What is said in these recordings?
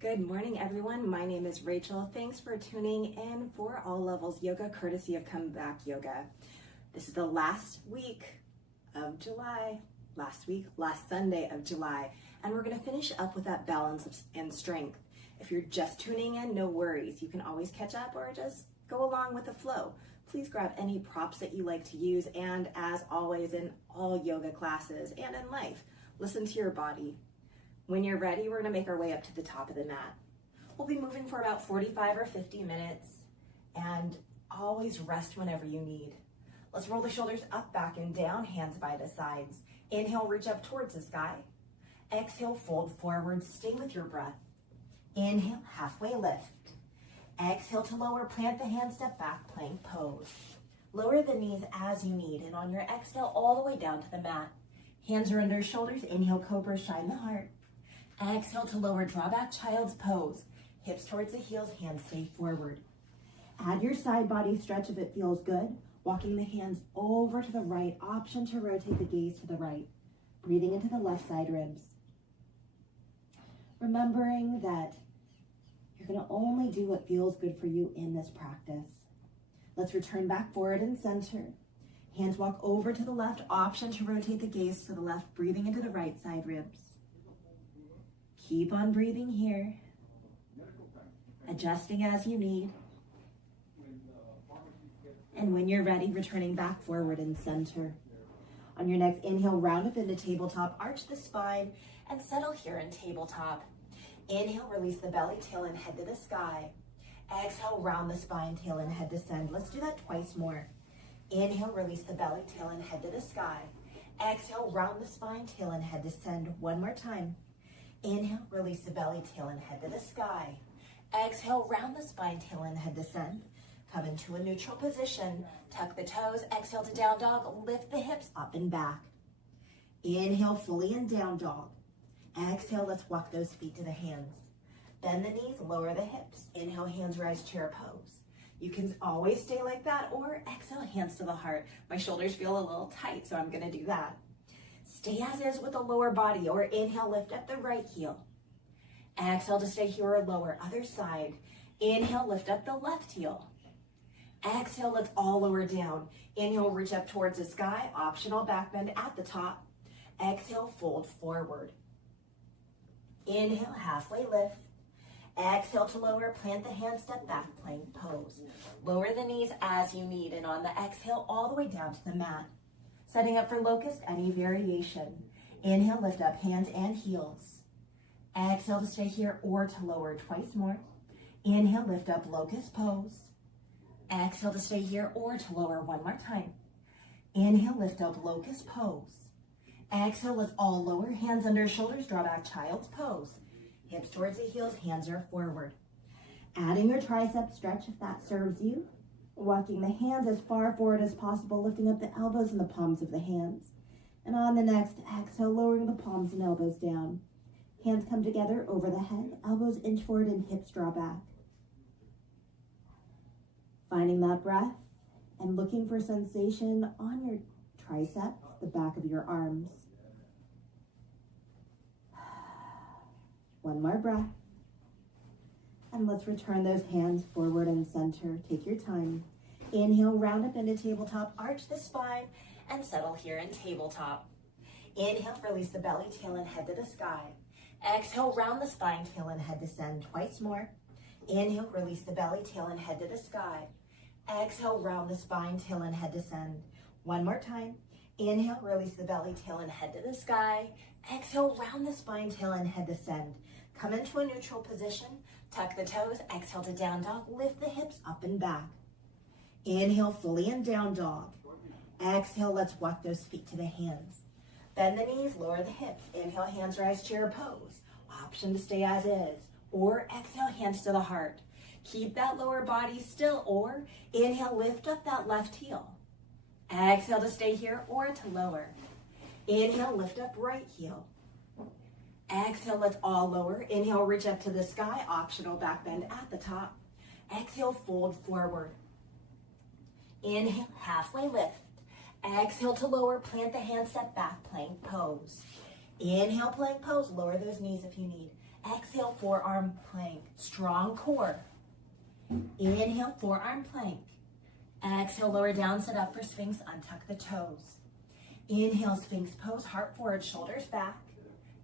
Good morning, everyone. My name is Rachel. Thanks for tuning in for All Levels Yoga, courtesy of Come Back Yoga. This is the last week of July, last Sunday of July, and we're going to finish up with that balance and strength. If you're just tuning in, no worries. You can always catch up or just go along with the flow. Please grab any props that you like to use, and as always in all yoga classes and in life, listen to your body. When you're ready, we're gonna make our way up to the top of the mat. We'll be moving for about 45 or 50 minutes, and always rest whenever you need. Let's roll the shoulders up, back, and down, hands by the sides. Inhale, reach up towards the sky. Exhale, fold forward, stay with your breath. Inhale, halfway lift. Exhale to lower, plant the hands, step back, plank pose. Lower the knees as you need, and on your exhale, all the way down to the mat. Hands are under shoulders, inhale, cobra, shine the heart. Exhale to lower, draw back, child's pose. Hips towards the heels, hands stay forward. Add your side body stretch if it feels good. Walking the hands over to the right, option to rotate the gaze to the right. Breathing into the left side ribs. Remembering that you're gonna only do what feels good for you in this practice. Let's return back forward and center. Hands walk over to the left, option to rotate the gaze to the left, breathing into the right side ribs. Keep on breathing here, adjusting as you need. And when you're ready, returning back forward and center. On your next inhale, round up into tabletop, arch the spine, and settle here in tabletop. Inhale, release the belly, tail, and head to the sky. Exhale, round the spine, tail, and head descend. Let's do that twice more. Inhale, release the belly, tail, and head to the sky. Exhale, round the spine, tail, and head descend. One more time. Inhale, release the belly, tail, and head to the sky. Exhale, round the spine, tail, and head descend. Come into a neutral position. Tuck the toes. Exhale to down dog. Lift the hips up and back. Inhale, fully in down dog. Exhale, let's walk those feet to the hands. Bend the knees, lower the hips. Inhale, hands rise, chair pose. You can always stay like that, or exhale, hands to the heart. My shoulders feel a little tight, so I'm gonna do that. Stay as is with the lower body, or inhale, lift up the right heel. Exhale to stay here or lower, other side. Inhale, lift up the left heel. Exhale, let's all lower down. Inhale, reach up towards the sky, optional back bend at the top. Exhale, fold forward. Inhale, halfway lift. Exhale to lower, plant the hands, step back, plank pose. Lower the knees as you need, and on the exhale, all the way down to the mat. Setting up for locust, any variation. Inhale, lift up hands and heels. Exhale to stay here or to lower twice more. Inhale, lift up locust pose. Exhale to stay here or to lower one more time. Inhale, lift up locust pose. Exhale, let's all lower, hands under shoulders, draw back, child's pose. Hips towards the heels, hands are forward. Adding your tricep stretch if that serves you. Walking the hands as far forward as possible, lifting up the elbows and the palms of the hands. And on the next exhale, lowering the palms and elbows down. Hands come together over the head, elbows inch forward and hips draw back. Finding that breath and looking for sensation on your tricep, the back of your arms. One more breath. And let's return those hands forward and center. Take your time. Inhale, round up into tabletop, arch the spine, and settle here in tabletop. Inhale, release the belly, tail, and head to the sky. Exhale, round the spine, tail, and head descend twice more. Inhale, release the belly, tail, and head to the sky. Exhale, round the spine, tail, and head descend. One more time. Inhale, release the belly, tail, and head to the sky. Exhale, round the spine, tail, and head descend. Come into a neutral position. Tuck the toes. Exhale to down dog. Lift the hips up and back. Inhale, fully in down dog. Exhale, let's walk those feet to the hands. Bend the knees, lower the hips. Inhale, hands rise, chair pose. Option to stay as is. Or exhale, hands to the heart. Keep that lower body still, or inhale, lift up that left heel. Exhale to stay here or to lower. Inhale, lift up right heel. Exhale, let's all lower. Inhale, reach up to the sky, optional back bend at the top. Exhale, fold forward. Inhale, halfway lift. Exhale to lower, plant the hands, step back, plank pose. Inhale, plank pose, lower those knees if you need. Exhale, forearm plank, strong core. Inhale, forearm plank. Exhale, lower down, sit up for Sphinx, untuck the toes. Inhale, Sphinx pose, heart forward, shoulders back.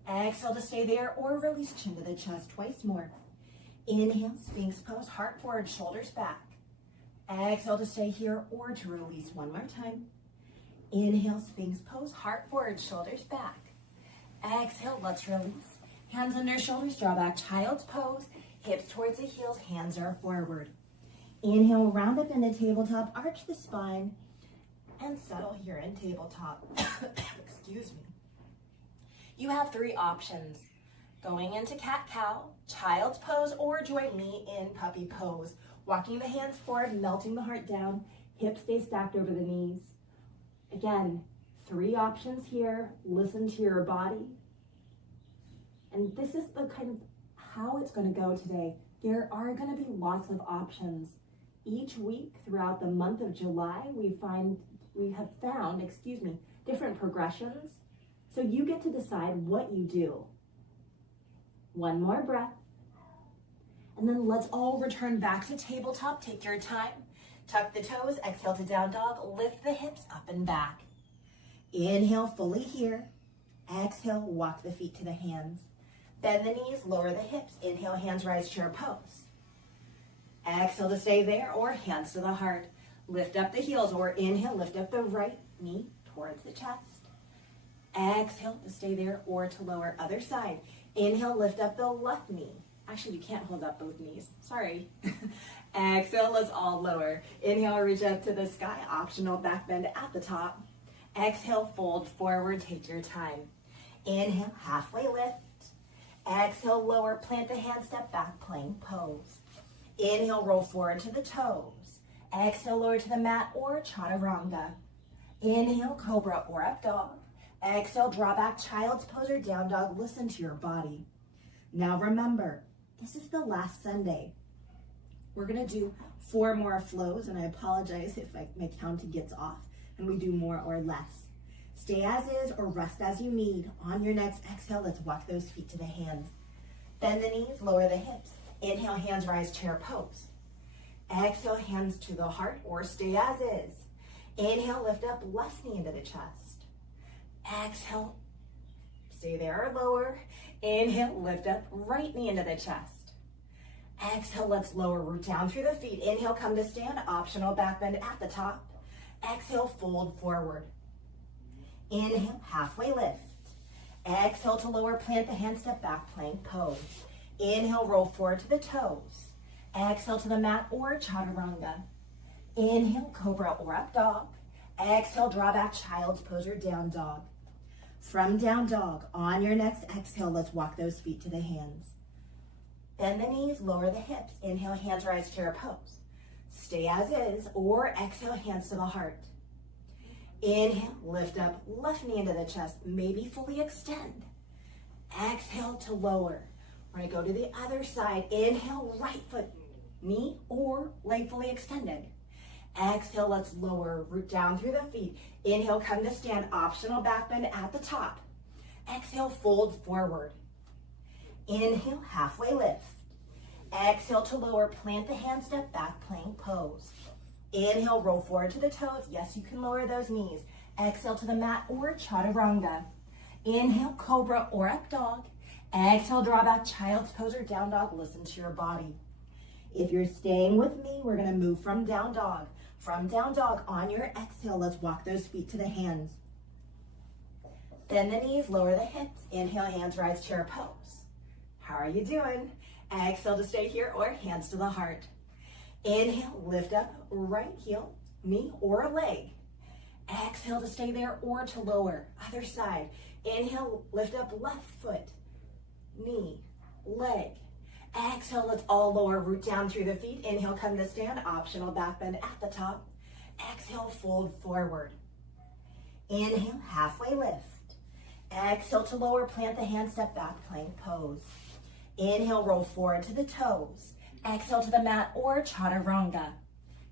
Exhale to stay there or release chin to the chest twice more. Inhale, Sphinx pose, heart forward, shoulders back. Exhale to stay here or to release one more time. Inhale, Sphinx pose, heart forward, shoulders back. Exhale, let's release. Hands under shoulders, draw back, child's pose, hips towards the heels, hands are forward. Inhale, round up into tabletop, arch the spine, and settle here in tabletop. Excuse me. You have three options. Going into cat-cow, child's pose, or join me in puppy pose. Walking the hands forward, melting the heart down, hips stay stacked over the knees. Again, three options here. Listen to your body. And this is the kind of how it's going to go today. There are going to be lots of options. Each week throughout the month of July, we have found different progressions. So you get to decide what you do. One more breath. And then let's all return back to tabletop. Take your time. Tuck the toes, exhale to down dog, lift the hips up and back. Inhale fully here. Exhale, walk the feet to the hands. Bend the knees, lower the hips. Inhale, hands rise, chair pose. Exhale to stay there or hands to the heart. Lift up the heels or inhale, lift up the right knee towards the chest. Exhale to stay there or to lower other side. Inhale, lift up the left knee. Actually, you can't hold up both knees. Sorry. Exhale, let's all lower. Inhale, reach up to the sky. Optional back bend at the top. Exhale, fold forward. Take your time. Inhale, halfway lift. Exhale, lower. Plant the hand, step back, plank pose. Inhale, roll forward to the toes. Exhale, lower to the mat or chaturanga. Inhale, cobra or up dog. Exhale, draw back, child's pose or down dog. Listen to your body. Now remember, this is the last Sunday. We're gonna do 4 more flows, and I apologize if my counting gets off and we do more or less. Stay as is or rest as you need. On your next exhale, let's walk those feet to the hands. Bend the knees, lower the hips. Inhale, hands rise, chair pose. Exhale, hands to the heart or stay as is. Inhale, lift up, left knee into the chest. Exhale, stay there or lower. Inhale, lift up, right knee into the chest. Exhale, let's lower, root down through the feet. Inhale, come to stand, optional back bend at the top. Exhale, fold forward. Inhale, halfway lift. Exhale to lower, plant the hand, step back, plank pose. Inhale, roll forward to the toes. Exhale to the mat or chaturanga. Inhale, cobra or up dog. Exhale, draw back, child's pose or down dog. From down dog, on your next exhale, let's walk those feet to the hands. Bend the knees, lower the hips. Inhale, hands rise, chair pose. Stay as is, or exhale, hands to the heart. Inhale, lift up, left knee into the chest, maybe fully extend. Exhale to lower. We're gonna go to the other side. Inhale, right foot, knee or leg fully extended. Exhale, let's lower, root down through the feet. Inhale, come to stand, optional back bend at the top. Exhale, fold forward. Inhale, halfway lift. Exhale to lower, plant the hand, step back, plank pose. Inhale, roll forward to the toes. Yes, you can lower those knees. Exhale to the mat or chaturanga. Inhale, cobra or up dog. Exhale, draw back, child's pose or down dog. Listen to your body. If you're staying with me, we're gonna move from down dog. From down dog, on your exhale, let's walk those feet to the hands. Bend the knees, lower the hips. Inhale, hands rise, chair pose. How are you doing? Exhale to stay here or hands to the heart. Inhale, lift up, right heel, knee or leg. Exhale to stay there or to lower, other side. Inhale, lift up, left foot, knee, leg. Exhale, let's all lower, root down through the feet. Inhale, come to stand, optional back bend at the top. Exhale, fold forward. Inhale, halfway lift. Exhale to lower, plant the hand, step back, plank pose. Inhale, roll forward to the toes. Exhale to the mat or chaturanga.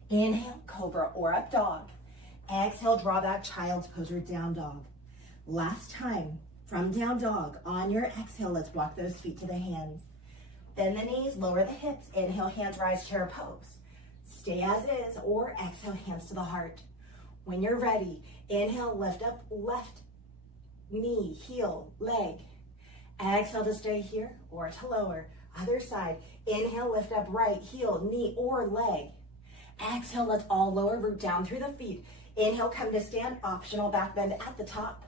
Inhale, cobra or up dog. Exhale, draw back, child's pose or down dog. Last time. From down dog, on your exhale, let's walk those feet to the hands. Bend the knees, lower the hips. Inhale, hands rise, chair pose. Stay as is, or exhale, hands to the heart. When you're ready, inhale, lift up left knee, heel, leg. Exhale to stay here or to lower. Other side. Inhale, lift up right, heel, knee, or leg. Exhale, let's all lower, root down through the feet. Inhale, come to stand, optional back bend at the top.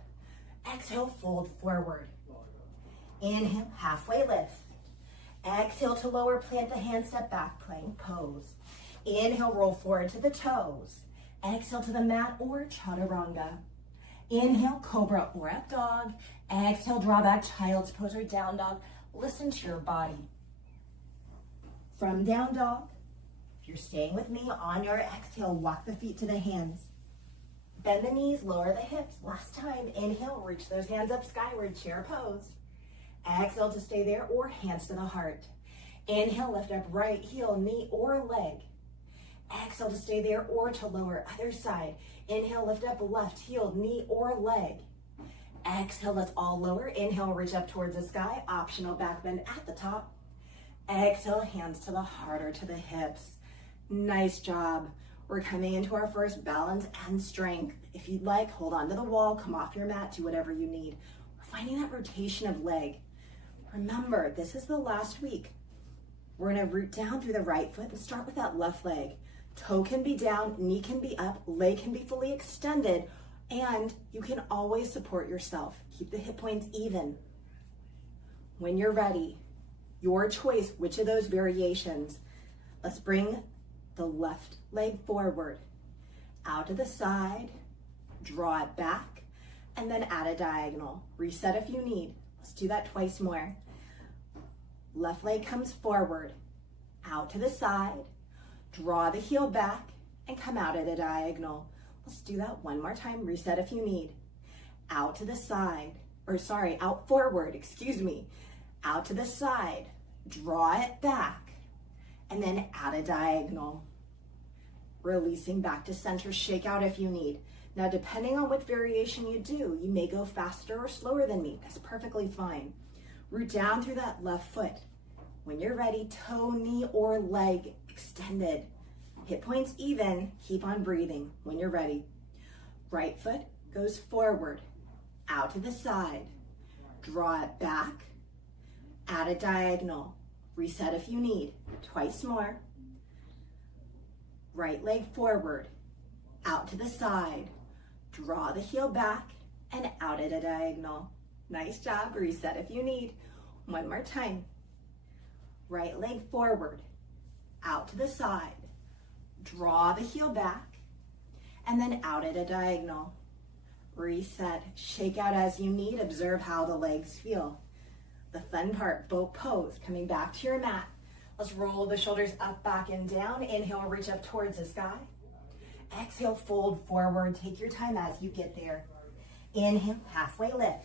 Exhale, fold forward. Inhale, halfway lift. Exhale to lower, plant the hand, step back, plank pose. Inhale, roll forward to the toes. Exhale to the mat or chaturanga. Inhale, cobra or up dog. Exhale, draw back, child's pose or down dog. Listen to your body. From down dog, if you're staying with me, on your exhale, walk the feet to the hands. Bend the knees, lower the hips. Last time, inhale, reach those hands up skyward, chair pose. Exhale to stay there or hands to the heart. Inhale, lift up right heel, knee, or leg. Exhale to stay there or to lower, other side. Inhale, lift up left heel, knee, or leg. Exhale, let's all lower. Inhale, reach up towards the sky, optional back bend at the top. Exhale, hands to the heart or to the hips. Nice job. We're coming into our first balance and strength. If you'd like, hold on to the wall, come off your mat, do whatever you need. We're finding that rotation of leg. Remember, this is the last week. We're gonna root down through the right foot and start with that left leg. Toe can be down, knee can be up, leg can be fully extended, and you can always support yourself. Keep the hip points even. When you're ready, your choice, which of those variations. Let's bring the left leg forward, out to the side, draw it back, and then add a diagonal. Reset if you need. Let's do that twice more. Left leg comes forward, out to the side, draw the heel back, and come out at a diagonal. Let's do that one more time. Reset if you need. Out to the side, out forward, out to the side, draw it back, and then add a diagonal. Releasing back to center, shake out if you need. Now, depending on what variation you do, you may go faster or slower than me. That's perfectly fine. Root down through that left foot. When you're ready, toe, knee, or leg extended. Hip points even, keep on breathing when you're ready. Right foot goes forward, out to the side, draw it back, add a diagonal. Reset if you need, twice more. Right leg forward, out to the side, draw the heel back, and out at a diagonal. Nice job, reset if you need. One more time. Right leg forward, out to the side, draw the heel back, and then out at a diagonal. Reset, shake out as you need, observe how the legs feel. The fun part, boat pose, coming back to your mat. Let's roll the shoulders up, back, and down. Inhale, reach up towards the sky. Exhale, fold forward. Take your time as you get there. Inhale, halfway lift.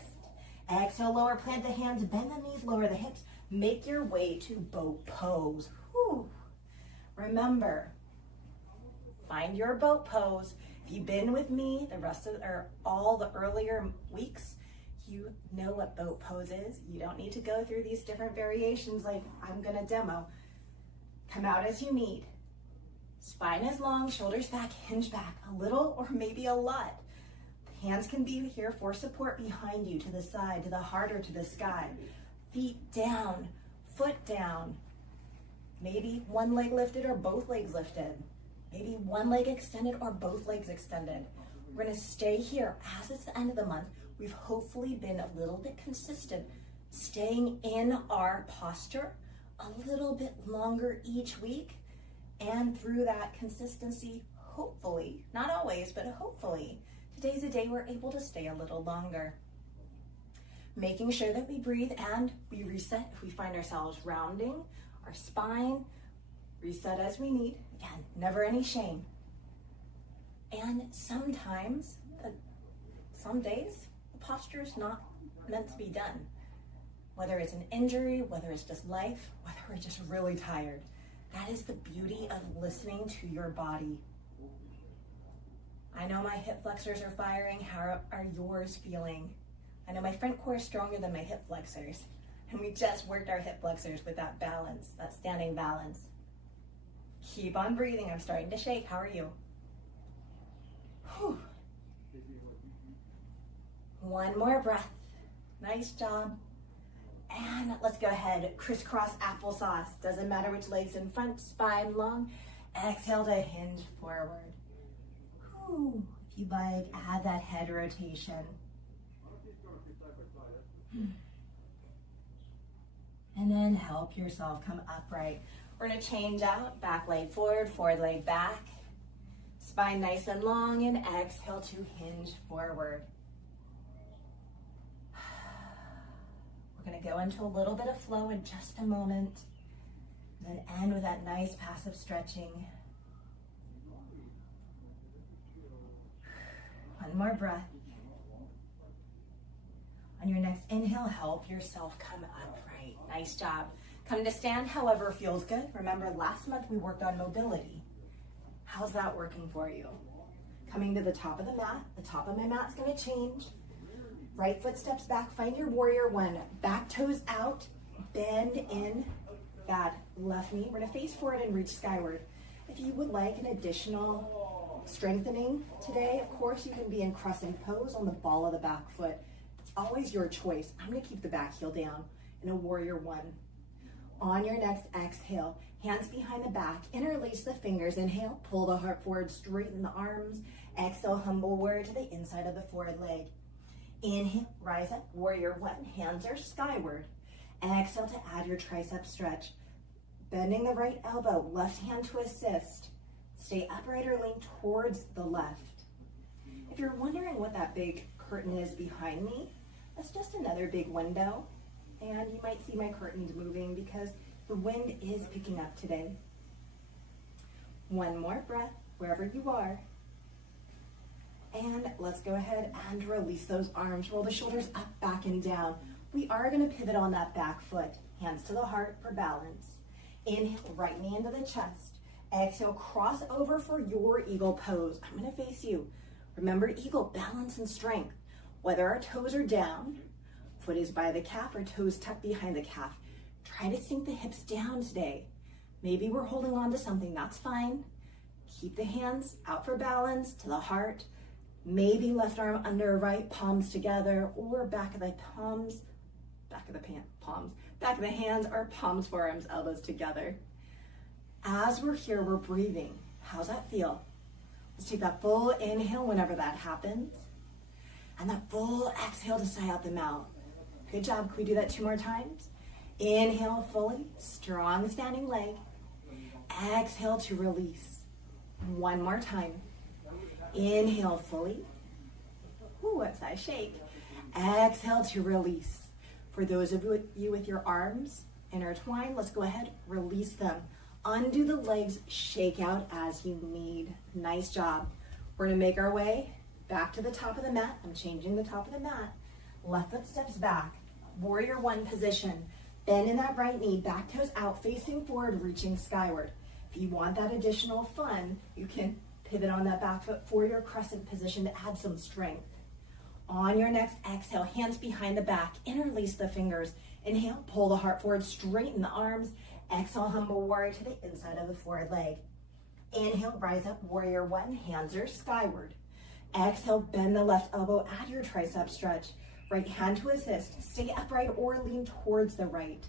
Exhale, lower, plant the hands, bend the knees, lower the hips. Make your way to boat pose. Whew. Remember, find your boat pose. If you've been with me all the earlier weeks, you know what boat pose is. You don't need to go through these different variations like I'm gonna demo. Come out as you need. Spine is long, shoulders back, hinge back, a little or maybe a lot. The hands can be here for support behind you, to the side, to the heart, or to the sky. Feet down, foot down. Maybe one leg lifted or both legs lifted. Maybe one leg extended or both legs extended. We're gonna stay here. As it's the end of the month, we've hopefully been a little bit consistent, staying in our posture a little bit longer each week. And through that consistency, hopefully, not always, but hopefully, today's a day we're able to stay a little longer. Making sure that we breathe and we reset if we find ourselves rounding our spine, reset as we need. Again, never any shame. And sometimes, some days, the posture is not meant to be done. Whether it's an injury, whether it's just life, whether we're just really tired. That is the beauty of listening to your body. I know my hip flexors are firing. How are yours feeling? I know my front core is stronger than my hip flexors, and we just worked our hip flexors with that balance, that standing balance. Keep on breathing. I'm starting to shake. How are you? Whew. One more breath. Nice job. And let's go ahead, crisscross applesauce. Doesn't matter which leg's in front, spine long. Exhale to hinge forward. Whew. If you'd like, add that head rotation. And then help yourself come upright. We're gonna change out, back leg forward leg back. Spine nice and long, and exhale to hinge forward. We're gonna go into a little bit of flow in just a moment, and then end with that nice passive stretching. One more breath. On your next inhale, help yourself come upright. Nice job. Come to stand, however feels good. Remember, last month we worked on mobility. How's that working for you? Coming to the top of the mat. The top of my mat's gonna change. Right foot steps back, find your warrior one. Back toes out, bend in that left knee. We're gonna face forward and reach skyward. If you would like an additional strengthening today, of course, you can be in crescent pose on the ball of the back foot. It's always your choice. I'm gonna keep the back heel down in a warrior one. On your next exhale, hands behind the back, interlace the fingers. Inhale, pull the heart forward, straighten the arms. Exhale, humble warrior to the inside of the forward leg. Inhale, rise up, warrior one, hands are skyward. Exhale to add your tricep stretch. Bending the right elbow, left hand to assist. Stay upright or lean towards the left. If you're wondering what that big curtain is behind me, that's just another big window. And you might see my curtains moving because the wind is picking up today. One more breath, wherever you are. And let's go ahead and release those arms. Roll the shoulders up, back, and down. We are gonna pivot on that back foot. Hands to the heart for balance. Inhale, right knee into the chest. Exhale, cross over for your eagle pose. I'm gonna face you. Remember, eagle, balance and strength. Whether our toes are down, foot is by the calf, or toes tucked behind the calf. Try to sink the hips down today. Maybe we're holding on to something, that's fine. Keep the hands out for balance, to the heart. Maybe left arm under right, palms together, or back of the palms, back of the hands, or palms, forearms, elbows together. As we're here, we're breathing. How's that feel? Let's take that full inhale whenever that happens. And that full exhale to sigh out the mouth. Good job. Can we do that 2 more times? Inhale fully, strong standing leg. Exhale to release. 1 more time. Inhale fully. Ooh, what's that shake? Exhale to release. For those of you with your arms intertwined, let's go ahead, release them. Undo the legs, shake out as you need. Nice job. We're gonna make our way back to the top of the mat. I'm changing the top of the mat. Left foot steps back. Warrior one position. Bend in that right knee, back toes out, facing forward, reaching skyward. If you want that additional fun, you can pivot on that back foot for your crescent position to add some strength. On your next exhale, hands behind the back, interlace the fingers. Inhale, pull the heart forward, straighten the arms. Exhale, humble warrior to the inside of the forward leg. Inhale, rise up, warrior one, hands are skyward. Exhale, bend the left elbow, add your tricep stretch. Right hand to assist. Stay upright or lean towards the right.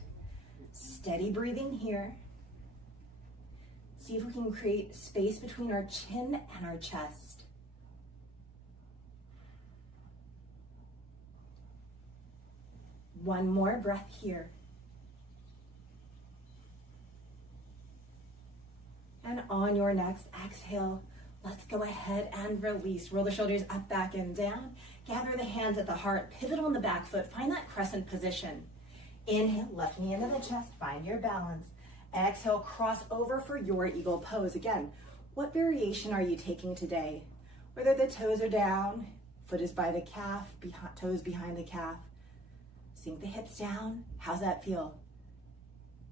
Steady breathing here. See if we can create space between our chin and our chest. One more breath here. And on your next exhale, let's go ahead and release. Roll the shoulders up, back, and down. Gather the hands at the heart. Pivot on the back foot. Find that crescent position. Inhale, left knee into the chest. Find your balance. Exhale, cross over for your eagle pose. Again, what variation are you taking today? Whether the toes are down, foot is by the calf, toes behind the calf. Sink the hips down. How's that feel?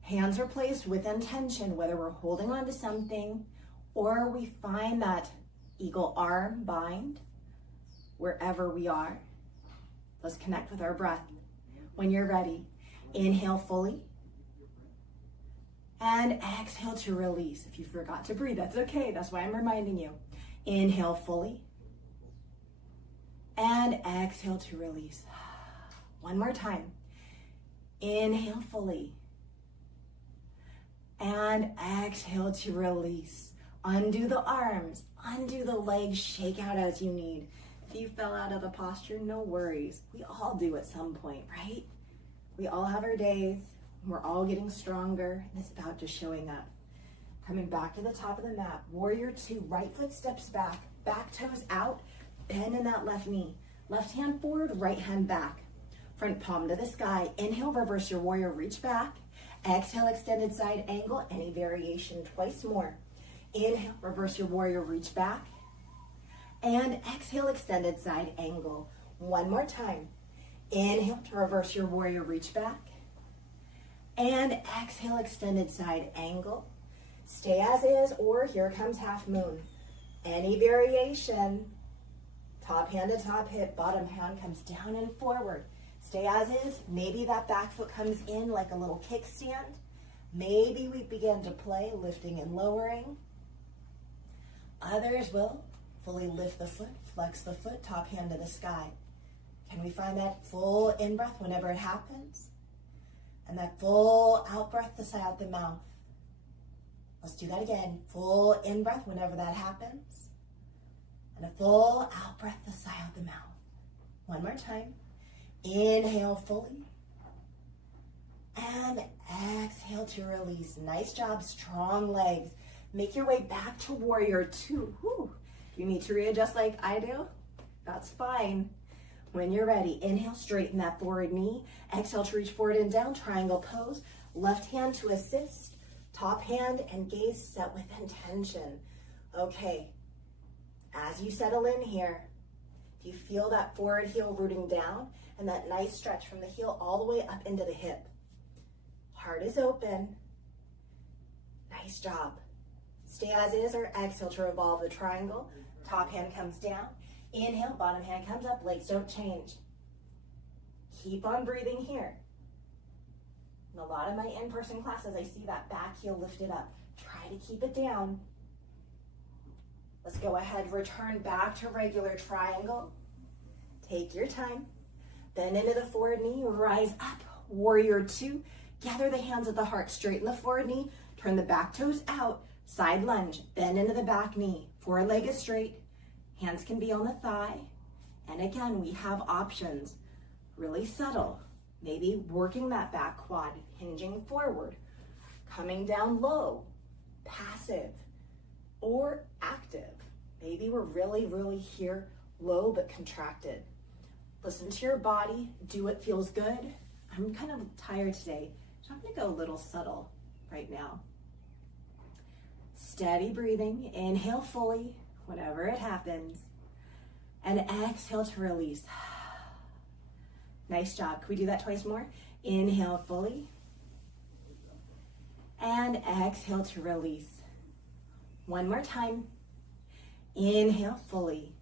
Hands are placed with intention, whether we're holding on to something or we find that eagle arm bind wherever we are. Let's connect with our breath. When you're ready, inhale fully. And exhale to release. If you forgot to breathe, that's okay. That's why I'm reminding you. Inhale fully. And exhale to release. One more time. Inhale fully. And exhale to release. Undo the arms, undo the legs, shake out as you need. If you fell out of the posture, no worries. We all do at some point, right? We all have our days. We're all getting stronger, and it's about just showing up. Coming back to the top of the mat. Warrior 2, right foot steps back, back toes out, bend in that left knee. Left hand forward, right hand back. Front palm to the sky. Inhale, reverse your warrior, reach back. Exhale, extended side angle, any variation, twice more. Inhale, reverse your warrior, reach back. And exhale, extended side angle. One more time. Inhale to reverse your warrior, reach back. And exhale, extended side angle. Stay as is, or here comes half moon. Any variation. Top hand to top hip, bottom hand comes down and forward. Stay as is. Maybe that back foot comes in like a little kickstand. Maybe we begin to play, lifting and lowering. Others will fully lift the foot, flex the foot, top hand to the sky. Can we find that full in-breath whenever it happens? And that full out-breath to sigh out the mouth. Let's do that again. Full in-breath whenever that happens. And a full out-breath to sigh out the mouth. One more time. Inhale fully. And exhale to release. Nice job, strong legs. Make your way back to warrior 2. Whew. You need to readjust like I do? That's fine. When you're ready, inhale, straighten that forward knee. Exhale to reach forward and down, triangle pose. Left hand to assist. Top hand and gaze set with intention. Okay, as you settle in here, do you feel that forward heel rooting down and that nice stretch from the heel all the way up into the hip? Heart is open. Nice job. Stay as is or exhale to revolve the triangle. Top hand comes down. Inhale, bottom hand comes up. Legs don't change. Keep on breathing here. In a lot of my in-person classes, I see that back heel lifted up. Try to keep it down. Let's go ahead, return back to regular triangle. Take your time. Bend into the forward knee, rise up. Warrior 2. Gather the hands at the heart, straighten the forward knee, turn the back toes out, side lunge, bend into the back knee. Forward leg is straight, hands can be on the thigh. And again, we have options. Really subtle. Maybe working that back quad, hinging forward, coming down low, passive, or active. Maybe we're really here, low but contracted. Listen to your body, do what feels good. I'm kind of tired today, so I'm gonna go a little subtle right now. Steady breathing, inhale fully, whenever it happens, and exhale to release. Nice job. Can we do that twice more? Inhale fully. And exhale to release. One more time. Inhale fully.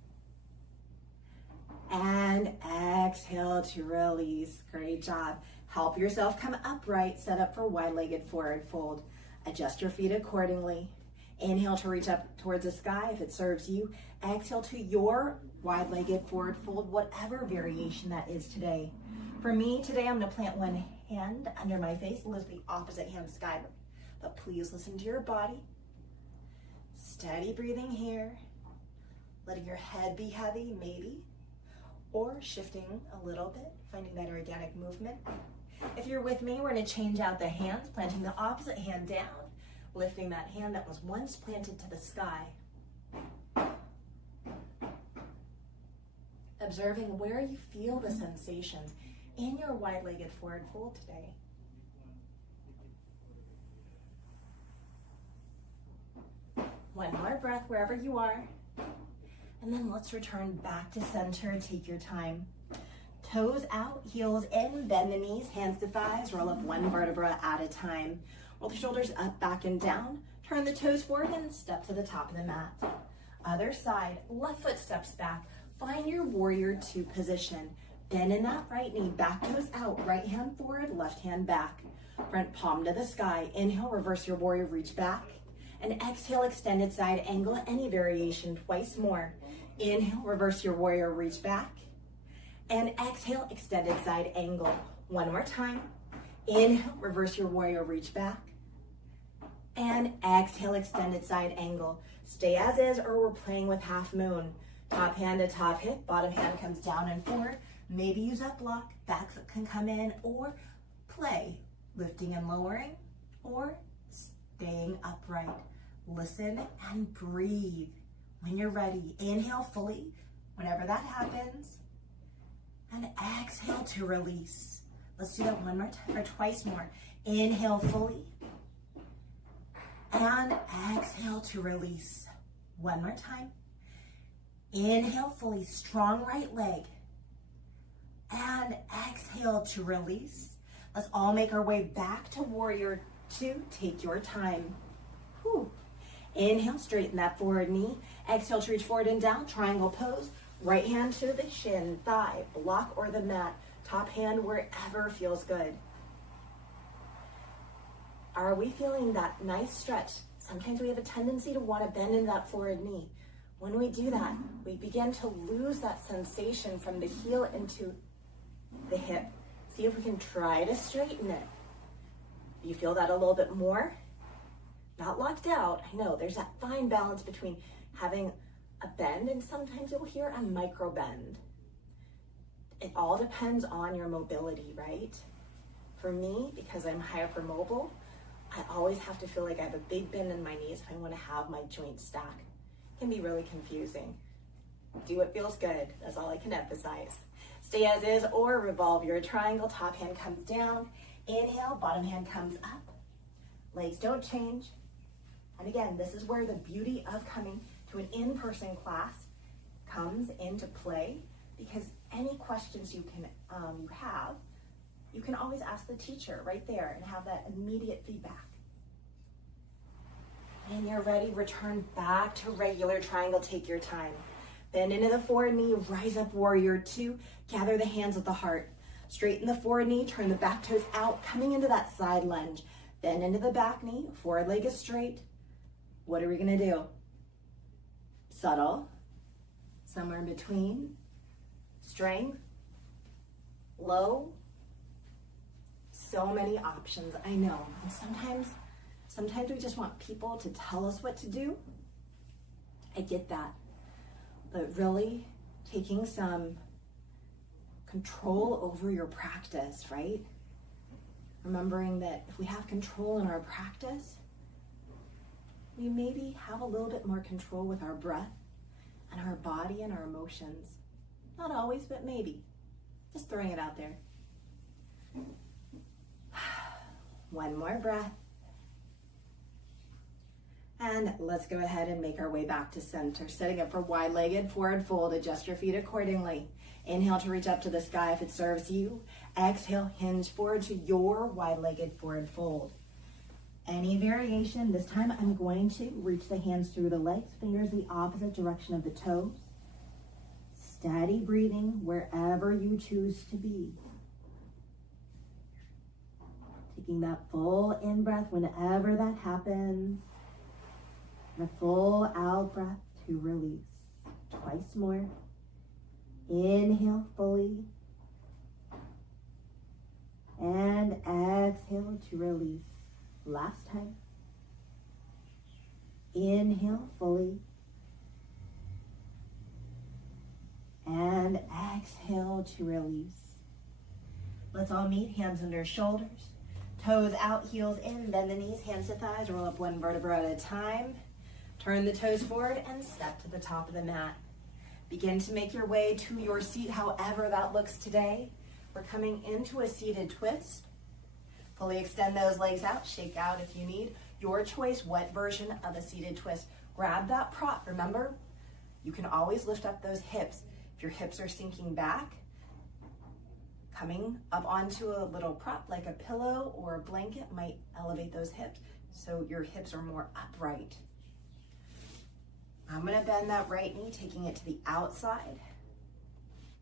And exhale to release. Great job. Help yourself come upright. Set up for wide-legged forward fold. Adjust your feet accordingly. Inhale to reach up towards the sky if it serves you. Exhale to your wide-legged forward fold, whatever variation that is today. For me, today I'm gonna plant one hand under my face, lift the opposite hand skyward. But please listen to your body. Steady breathing here. Letting your head be heavy, maybe. Or shifting a little bit, finding that organic movement. If you're with me, we're gonna change out the hands, planting the opposite hand down, lifting that hand that was once planted to the sky. Observing where you feel the sensations in your wide-legged forward fold today. One more breath wherever you are. And then let's return back to center. Take your time. Toes out, heels in, bend the knees, hands to thighs, roll up one vertebra at a time. Roll the shoulders up, back, and down. Turn the toes forward and step to the top of the mat. Other side, left foot steps back. Find your warrior 2 position. Bend in that right knee, back toes out, right hand forward, left hand back. Front palm to the sky. Inhale, reverse your warrior, reach back. And exhale, extended side angle, any variation, twice more. Inhale, reverse your warrior, reach back. And exhale, extended side angle. One more time. Inhale, reverse your warrior, reach back. And exhale, extended side angle. Stay as is, or we're playing with half moon. Top hand to top hip, bottom hand comes down and forward. Maybe use that block, back foot can come in, or play, lifting and lowering, or staying upright. Listen and breathe. When you're ready, inhale fully, whenever that happens, and exhale to release. Let's do that one more time, or twice more. Inhale fully, and exhale to release. One more time. Inhale fully, strong right leg, and exhale to release. Let's all make our way back to warrior two. Take your time. Whew. Inhale, straighten that forward knee. Exhale to reach forward and down, triangle pose. Right hand to the shin, thigh, block or the mat. Top hand wherever feels good. Are we feeling that nice stretch? Sometimes we have a tendency to want to bend in that forward knee. When we do that, we begin to lose that sensation from the heel into the hip. See if we can try to straighten it. You feel that a little bit more? Not locked out. I know there's that fine balance between having a bend and sometimes you'll hear a micro bend. It all depends on your mobility, right? For me, because I'm hypermobile, I always have to feel like I have a big bend in my knees if I want to have my joints stack. It can be really confusing. Do what feels good. That's all I can emphasize. Stay as is or revolve your triangle. Top hand comes down. Inhale, bottom hand comes up. Legs don't change. And again, this is where the beauty of coming to an in-person class comes into play, because any questions you can have, you can always ask the teacher right there and have that immediate feedback. And you're ready, return back to regular triangle. Take your time. Bend into the forward knee, rise up warrior two, gather the hands at the heart. Straighten the forward knee, turn the back toes out, coming into that side lunge. Bend into the back knee, forward leg is straight. What are we gonna do? Subtle, somewhere in between. Strength, low. So many options, I know. And sometimes we just want people to tell us what to do. I get that. But really taking some control over your practice, right? Remembering that if we have control in our practice, we maybe have a little bit more control with our breath and our body and our emotions. Not always, but maybe. Just throwing it out there. One more breath. And let's go ahead and make our way back to center. Setting up for wide-legged forward fold. Adjust your feet accordingly. Inhale to reach up to the sky if it serves you. Exhale, hinge forward to your wide-legged forward fold. Any variation, this time I'm going to reach the hands through the legs, fingers the opposite direction of the toes. Steady breathing wherever you choose to be. Taking that full in-breath whenever that happens. And a full out breath to release. Twice more. Inhale fully. And exhale to release. Last time. Inhale fully. And exhale to release. Let's all meet, hands under shoulders. Toes out, heels in, bend the knees, hands to thighs, roll up one vertebra at a time. Turn the toes forward and step to the top of the mat. Begin to make your way to your seat, however that looks today. We're coming into a seated twist. Fully extend those legs out, shake out if you need. Your choice, what version of a seated twist. Grab that prop. Remember, you can always lift up those hips. If your hips are sinking back, coming up onto a little prop like a pillow or a blanket might elevate those hips so your hips are more upright. I'm gonna bend that right knee, taking it to the outside.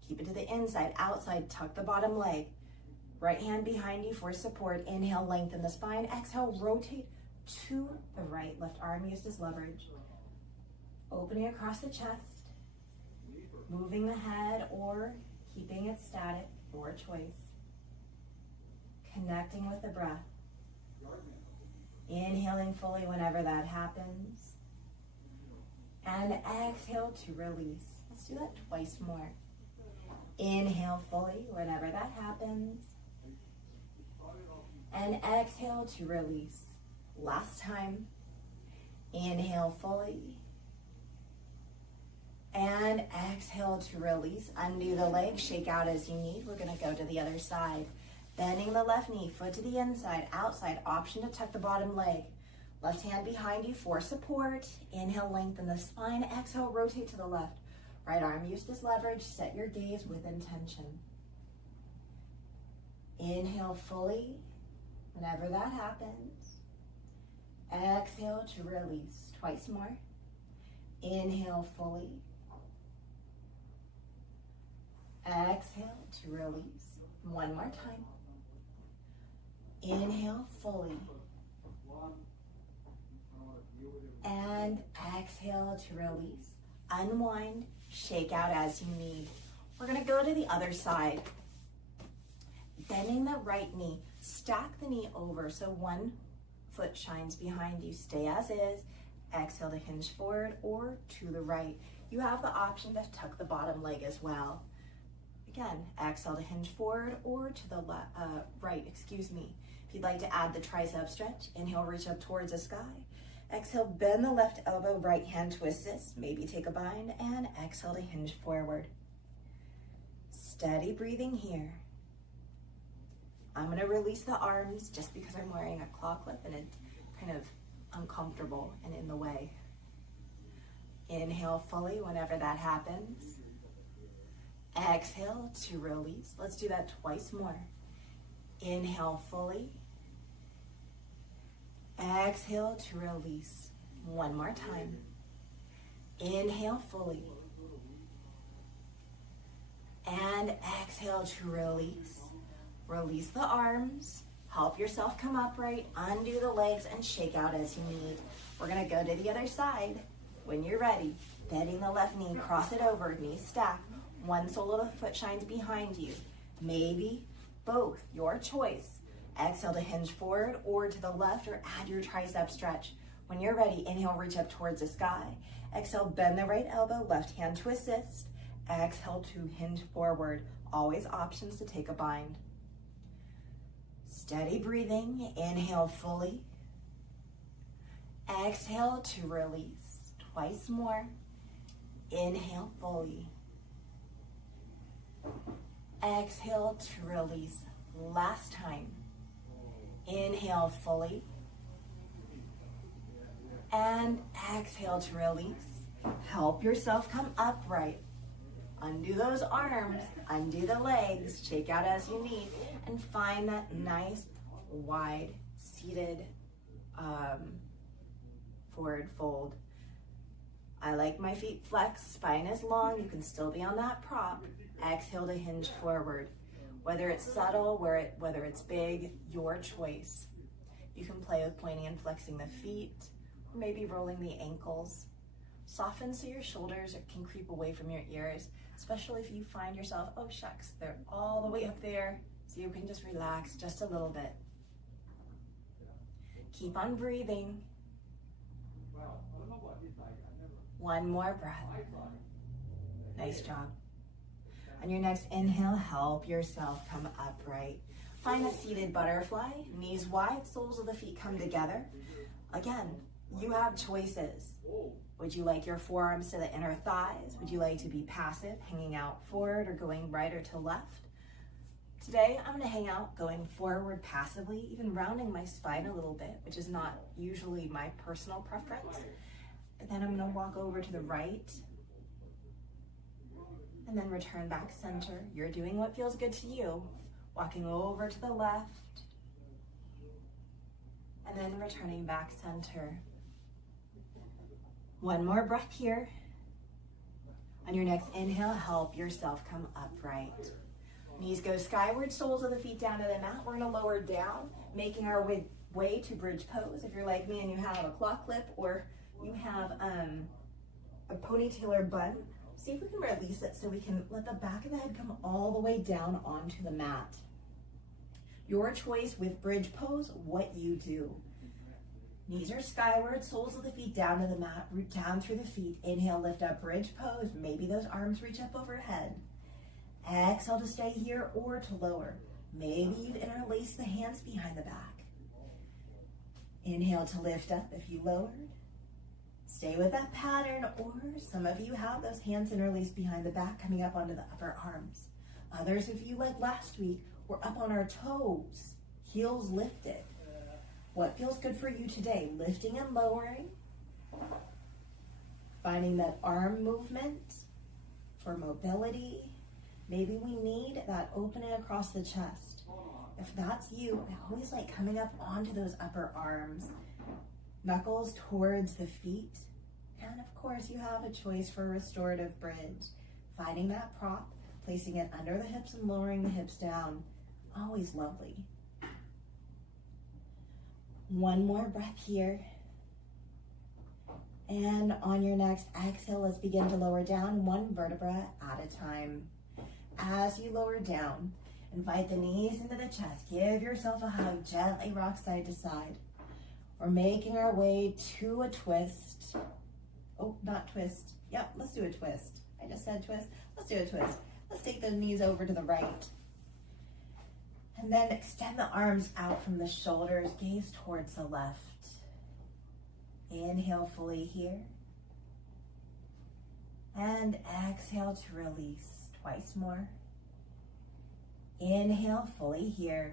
Keep it to the inside, outside, tuck the bottom leg. Right hand behind you for support. Inhale, lengthen the spine. Exhale, rotate to the right. Left arm used as leverage. Opening across the chest. Moving the head or keeping it static, your choice. Connecting with the breath. Inhaling fully whenever that happens. And exhale to release. Let's do that twice more. Inhale fully whenever that happens. And exhale to release. Last time. Inhale fully. And exhale to release. Undo the legs, shake out as you need. We're gonna go to the other side. Bending the left knee, foot to the inside, outside. Option to tuck the bottom leg. Left hand behind you for support. Inhale, lengthen the spine. Exhale, rotate to the left. Right arm used as leverage. Set your gaze with intention. Inhale fully, whenever that happens. Exhale to release. Twice more. Inhale fully. Exhale to release. One more time. Inhale fully. And exhale to release. Unwind, shake out as you need. We're gonna go to the other side. Bending the right knee, stack the knee over so one foot shines behind you. Stay as is. Exhale to hinge forward or to the right. You have the option to tuck the bottom leg as well. Again, exhale to hinge forward or to the right, excuse me. If you'd like to add the tricep stretch, inhale, reach up towards the sky. Exhale, bend the left elbow, right hand to assist. Maybe take a bind and exhale to hinge forward. Steady breathing here. I'm gonna release the arms just because I'm wearing a claw clip and it's kind of uncomfortable and in the way. Inhale fully whenever that happens. Exhale to release. Let's do that twice more. Inhale fully. Exhale to release. One more time. Inhale fully. And exhale to release. Release the arms. Help yourself come upright. Undo the legs and shake out as you need. We're gonna go to the other side. When you're ready, bending the left knee, cross it over, knees stack. One sole of the foot shines behind you. Maybe both, your choice. Exhale to hinge forward or to the left or add your tricep stretch. When you're ready, inhale, reach up towards the sky. Exhale, bend the right elbow, left hand to assist. Exhale to hinge forward. Always options to take a bind. Steady breathing, inhale fully. Exhale to release. Twice more. Inhale fully. Exhale to release. Last time. Inhale fully. And exhale to release. Help yourself come upright. Undo those arms, undo the legs, shake out as you need, and find that nice, wide, seated forward fold. I like my feet flexed, spine is long, you can still be on that prop. Exhale to hinge forward. Whether it's subtle, whether it's big, your choice. You can play with pointing and flexing the feet, or maybe rolling the ankles. Soften so your shoulders can creep away from your ears, especially if you find yourself, oh shucks, they're all the way up there, so you can just relax just a little bit. Keep on breathing. One more breath. Nice job. On your next inhale, help yourself come upright. Find a seated butterfly, knees wide, soles of the feet come together. Again, you have choices. Would you like your forearms to the inner thighs? Would you like to be passive, hanging out forward or going right or to left? Today, I'm gonna hang out going forward passively, even rounding my spine a little bit, which is not usually my personal preference. And then I'm gonna walk over to the right and then return back center. You're doing what feels good to you. Walking over to the left and then returning back center. One more breath here. On your next inhale, help yourself come upright. Knees go skyward, soles of the feet down to the mat. We're gonna lower down, making our way to bridge pose. If you're like me and you have a claw clip or you have a ponytail or bun, see if we can release it so we can let the back of the head come all the way down onto the mat. Your choice with bridge pose, what you do. Knees are skyward, soles of the feet down to the mat, root down through the feet. Inhale, lift up, bridge pose. Maybe those arms reach up overhead. Exhale to stay here or to lower. Maybe you've interlaced the hands behind the back. Inhale to lift up if you lowered. Stay with that pattern, or some of you have those hands interlaced behind the back coming up onto the upper arms. Others of you, like last week, were up on our toes, heels lifted. What feels good for you today? Lifting and lowering. Finding that arm movement for mobility. Maybe we need that opening across the chest. If that's you, I always like coming up onto those upper arms, knuckles towards the feet. And of course, you have a choice for restorative bridge. Finding that prop, placing it under the hips and lowering the hips down. Always lovely. One more breath here. And on your next exhale, let's begin to lower down one vertebra at a time. As you lower down, invite the knees into the chest. Give yourself a hug. Gently rock side to side. We're making our way to a twist. Oh, not twist. Yep, let's do a twist. I just said twist. Let's do a twist. Let's take the knees over to the right. And then extend the arms out from the shoulders. Gaze towards the left. Inhale fully here. And exhale to release. Twice more. Inhale fully here.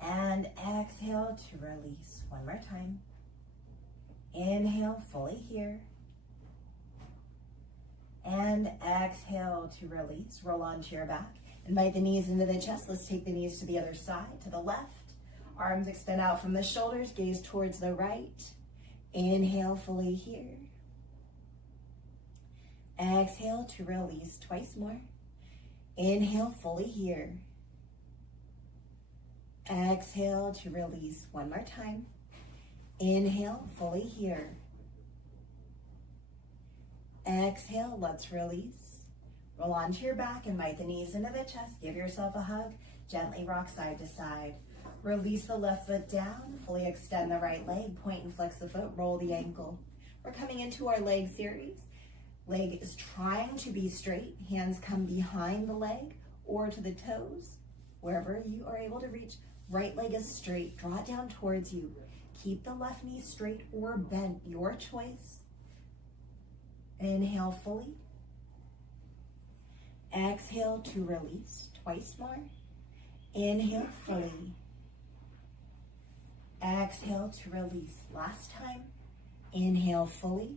And exhale to release. One more time. Inhale fully here. And exhale to release. Roll onto your back. Invite the knees into the chest. Let's take the knees to the other side, to the left. Arms extend out from the shoulders. Gaze towards the right. Inhale fully here. Exhale to release. Twice more. Inhale fully here. Exhale to release. One more time. Inhale fully here. Exhale, let's release. Roll onto your back, invite the knees into the chest. Give yourself a hug. Gently rock side to side. Release the left foot down. Fully extend the right leg. Point and flex the foot. Roll the ankle. We're coming into our leg series. Leg is trying to be straight. Hands come behind the leg or to the toes. Wherever you are able to reach. Right leg is straight. Draw it down towards you. Keep the left knee straight or bent. Your choice. Inhale fully. Exhale to release. Twice more. Inhale fully. Exhale to release. Last time. Inhale fully.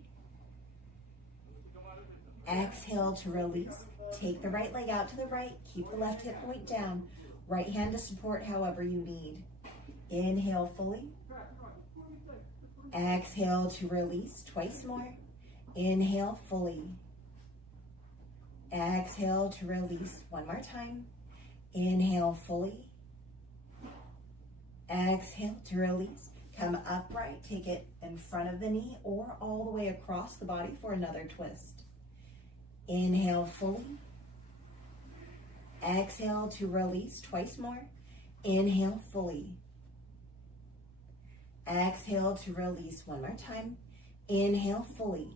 Exhale to release. Take the right leg out to the right. Keep the left hip point down. Right hand to support however you need. Inhale fully. Exhale to release. Twice more. Inhale fully. Exhale to release. One more time. Inhale fully. Exhale to release. Come upright. Take it in front of the knee or all the way across the body for another twist. Inhale fully. Exhale to release. Twice more. Inhale fully. Exhale to release. One more time. Inhale fully.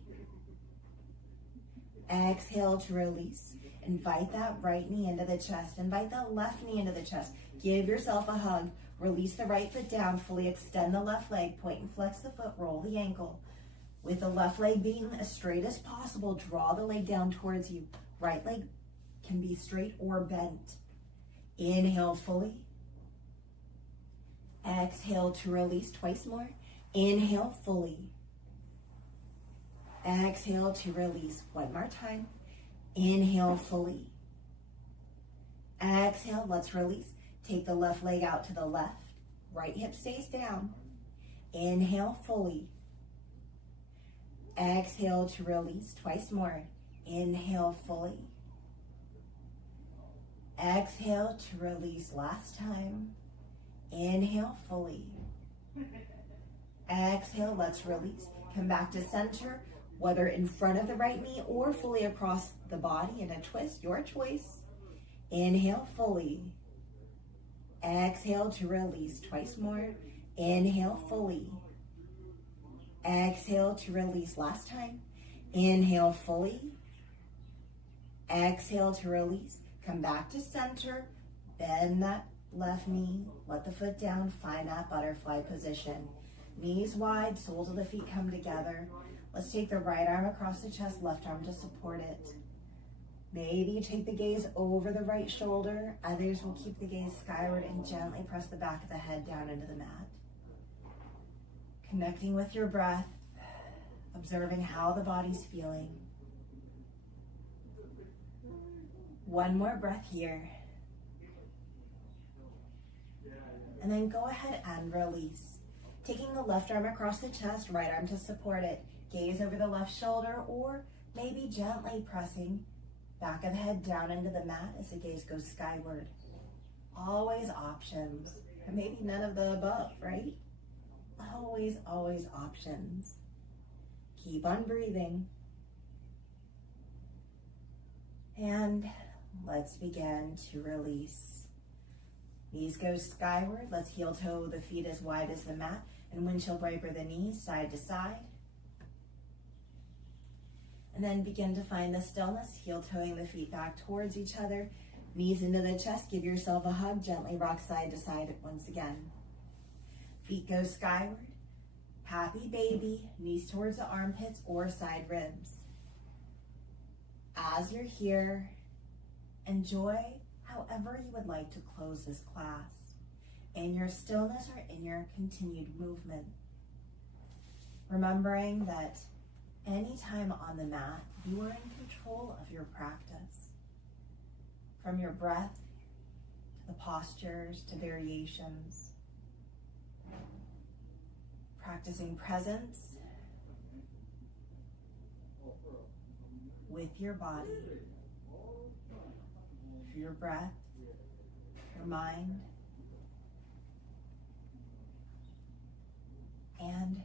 Exhale to release. Invite that right knee into the chest. Invite that left knee into the chest. Give yourself a hug. Release the right foot down. Fully extend the left leg. Point and flex the foot. Roll the ankle. With the left leg being as straight as possible, draw the leg down towards you. Right leg can be straight or bent. Inhale fully. Exhale to release. Twice more. Inhale fully. Exhale to release. One more time. Inhale fully. Exhale, let's release. Take the left leg out to the left. Right hip stays down. Inhale fully. Exhale to release twice more. Inhale fully. Exhale to release last time. Inhale fully. Exhale, let's release. Come back to center, whether in front of the right knee or fully across the body in a twist, your choice. Inhale fully. Exhale to release twice more. Inhale fully. Exhale to release last time. Inhale fully. Exhale to release. Come back to center. Bend that left knee. Let the foot down. Find that butterfly position. Knees wide, soles of the feet come together. Let's take the right arm across the chest, left arm to support it. Maybe you take the gaze over the right shoulder. Others will keep the gaze skyward and gently press the back of the head down into the mat. Connecting with your breath, observing how the body's feeling. One more breath here. And then go ahead and release. Taking the left arm across the chest, right arm to support it. Gaze over the left shoulder, or maybe gently pressing back of the head down into the mat as the gaze goes skyward. Always options. And maybe none of the above, right? Always, always options. Keep on breathing. And let's begin to release. Knees go skyward. Let's heel toe the feet as wide as the mat and windshield wiper the knees side to side. And then begin to find the stillness, heel toeing the feet back towards each other. Knees into the chest. Give yourself a hug. Gently rock side to side once again. Feet go skyward. Happy baby. Knees towards the armpits or side ribs. As you're here, enjoy however you would like to close this class, in your stillness or in your continued movement. Remembering that anytime on the mat, you are in control of your practice. From your breath, to the postures, to variations. Practicing presence with your body, through your breath, your mind, and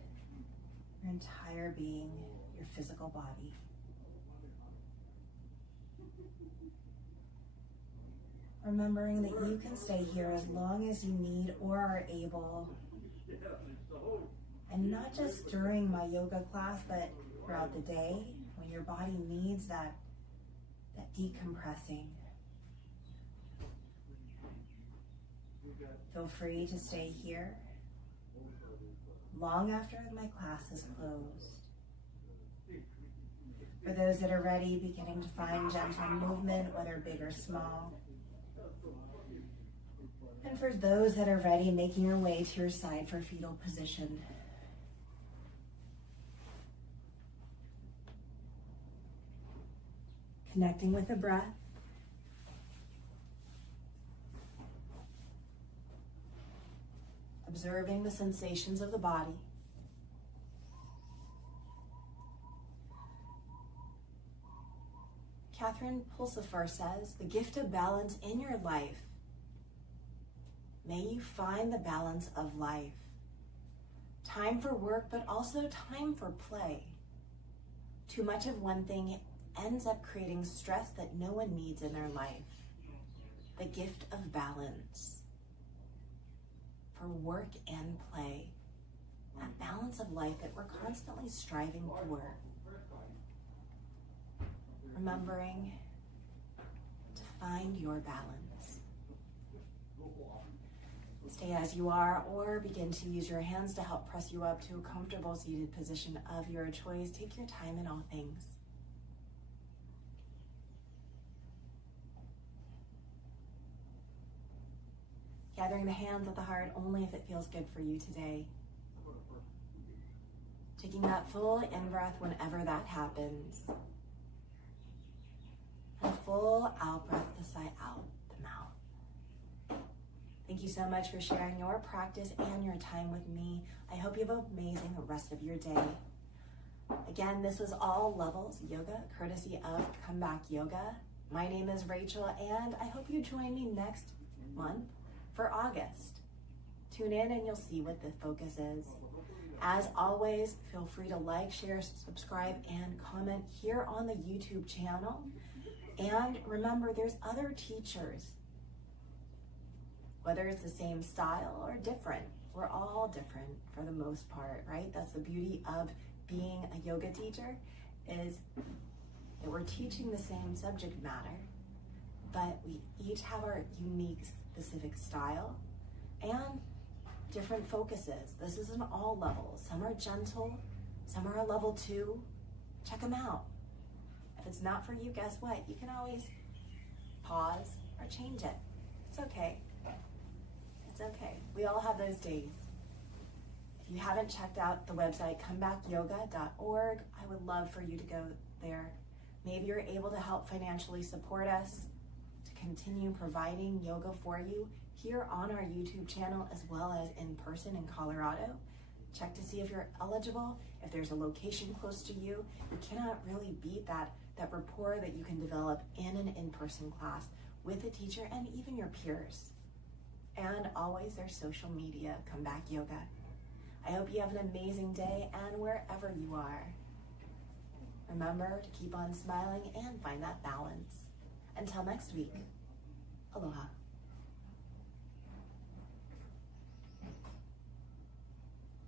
your entire being, your physical body. Remembering that you can stay here as long as you need or are able. And not just during my yoga class, but throughout the day when your body needs that decompressing. Feel free to stay here long after my class is closed. For those that are ready, beginning to find gentle movement, whether big or small. And for those that are ready, making your way to your side for fetal position. Connecting with the breath. Observing the sensations of the body. Catherine Pulsifer says, the gift of balance in your life. May you find the balance of life. Time for work, but also time for play. Too much of one thing ends up creating stress that no one needs in their life. The gift of balance. For work and play. That balance of life that we're constantly striving for. Remembering to find your balance. Stay as you are, or begin to use your hands to help press you up to a comfortable seated position of your choice. Take your time in all things. Gathering the hands at the heart only if it feels good for you today. Taking that full in-breath whenever that happens. And a full out-breath to sigh out the mouth. Thank you so much for sharing your practice and your time with me. I hope you have an amazing rest of your day. Again, this was All Levels Yoga, courtesy of Comeback Yoga. My name is Rachel, and I hope you join me next month for August. Tune in and you'll see what the focus is. As always, feel free to like, share, subscribe, and comment here on the YouTube channel. And remember, there's other teachers. Whether it's the same style or different, we're all different for the most part, right? That's the beauty of being a yoga teacher, is that we're teaching the same subject matter, but we each have our unique specific style and different focuses. This is an all levels. Some are gentle, some are a level 2. Check them out. If it's not for you, guess what? You can always pause or change it. It's okay. It's okay. We all have those days. If you haven't checked out the website comebackyoga.org, I would love for you to go there. Maybe you're able to help financially support us to continue providing yoga for you here on our YouTube channel, as well as in person in Colorado. Check to see if you're eligible, if there's a location close to you. You cannot really beat that rapport that you can develop in an in-person class with a teacher and even your peers. And always there's social media, Comeback Yoga. I hope you have an amazing day, and wherever you are, remember to keep on smiling and find that balance. Until next week, aloha.